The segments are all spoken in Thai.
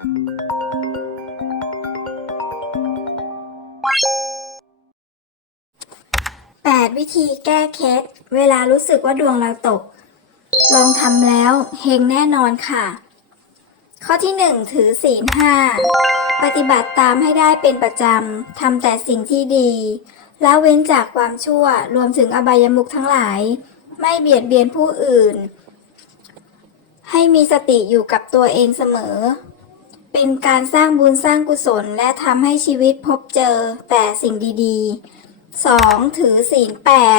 8 วิธีแก้เคล็ดเวลารู้สึกว่าดวงเราตก ลองทำแล้วเฮงแน่นอนค่ะ ข้อที่ 1 ถือศีลห้าปฏิบัติตามให้ได้เป็นประจำทำแต่สิ่งที่ดีละเว้นจากความชั่วรวมถึงอบายมุขทั้งหลาย ไม่เบียดเบียนผู้อื่น ให้มีสติอยู่กับตัวเองเสมอ เป็นการสร้างบุญสร้างกุศลและทำให้ชีวิตพบเจอแต่สิ่งดีๆ 2. ถือศีล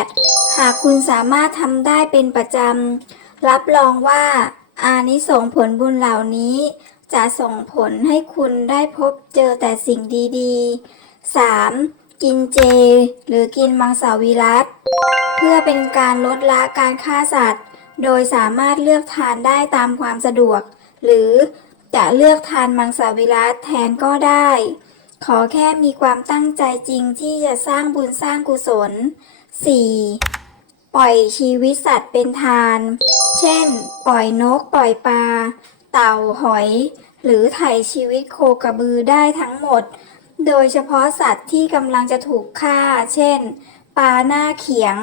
8 หากคุณสามารถทำได้เป็นประจำ รับรองว่า อานิสงผลบุญเหล่านี้ จะส่งผลให้คุณได้พบเจอแต่สิ่งดีๆ 3. กินเจ หรือกินมังสวิรัตเพื่อเป็นการลดละการฆ่าสัตว์ โดยสามารถเลือกทานได้ตามความสะดวก หรือ จะเลือกทานมังสวิรัตแทนก็ได้ ขอแค่มีความตั้งใจจริงที่จะสร้างบุญสร้างกุศล 4. ปล่อยชีวิตสัตว์เป็นทาน เช่น ปล่อยนกปล่อยปลา เต่าหอย หรือไถ่ชีวิตโคกระบือได้ทั้งหมด โดยเฉพาะสัตว์ที่กำลังจะถูกฆ่า เช่น ปลาหน้าเขียง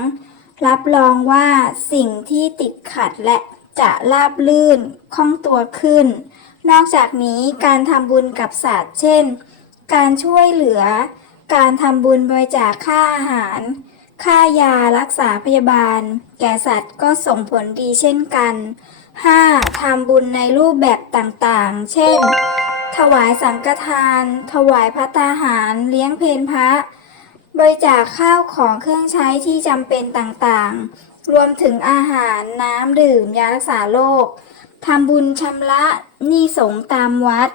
รับรองว่าสิ่งที่ติดขัดและจะราบลื่นคล่องตัวขึ้น นอกจากนี้การทำบุญกับสัตว์ เช่น การช่วยเหลือ การทำบุญบริจาคค่าอาหาร ค่ายารักษาพยาบาล แก่สัตว์ก็ส่งผลดีเช่นกัน 5. ทำบุญในรูปแบบต่างๆ เช่น ถวายสังฆทาน ถวายพระตาหาร เลี้ยงเพลพระ บริจาคข้าวของเครื่องใช้ที่จำเป็นต่างๆ รวมถึงอาหารน้ำดื่มยารักษาโรค ทำบุญชำระหนี้สงตามวัด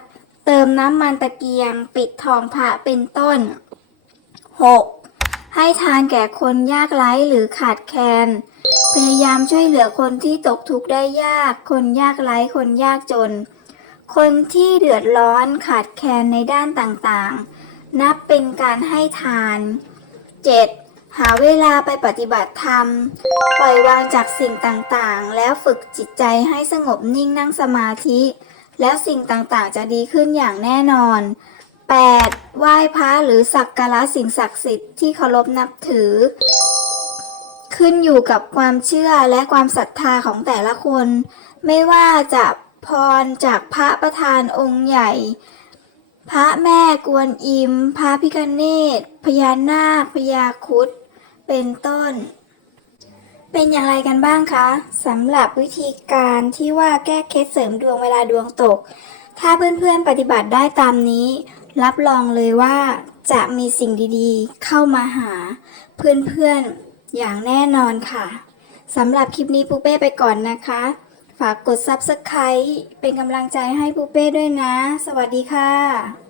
เติมน้ำมันตะเกียง ปิดทองพระเป็นต้น 6. ให้ทานแก่คนยากไร้หรือขาดแคลนพยายามช่วยเหลือคนที่ตกทุกข์ได้ยาก คนยากไร้คนยากจน คนที่เดือดร้อนขาดแคลนในด้านต่างๆ นับเป็นการให้ทาน 7. หาเวลาไปปฏิบัติธรรม ปล่อยวางจากสิ่งต่างๆ แล้วฝึกจิตใจให้สงบนิ่งนั่งสมาธิ แล้วสิ่งต่างๆ จะดีขึ้นอย่างแน่นอน 8. ไหว้พระหรือสักการะสิ่งศักดิ์สิทธิ์ที่เคารพนับถือ ขึ้นอยู่กับความเชื่อและความศรัทธาของแต่ละคน ไม่ว่าจะพรจากพระประธานองค์ใหญ่ พระแม่กวนอิม พระพิคเนตพญานาคพญาคุด เป็นต้น เป็นอย่างไรกันบ้างคะสำหรับวิธีการที่ว่าแก้เคล็ดเสริมดวงเวลาดวงตก ถ้าเพื่อนๆปฏิบัติได้ตามนี้ รับรองเลยว่าจะมีสิ่งดีๆ เข้ามาหา เพื่อนๆอย่างแน่นอนค่ะสำหรับคลิปนี้ปูเป้ไปก่อนนะคะ ฝากกด Subscribe เป็นกำลังใจให้ปูเป้ด้วยนะ สวัสดีค่ะ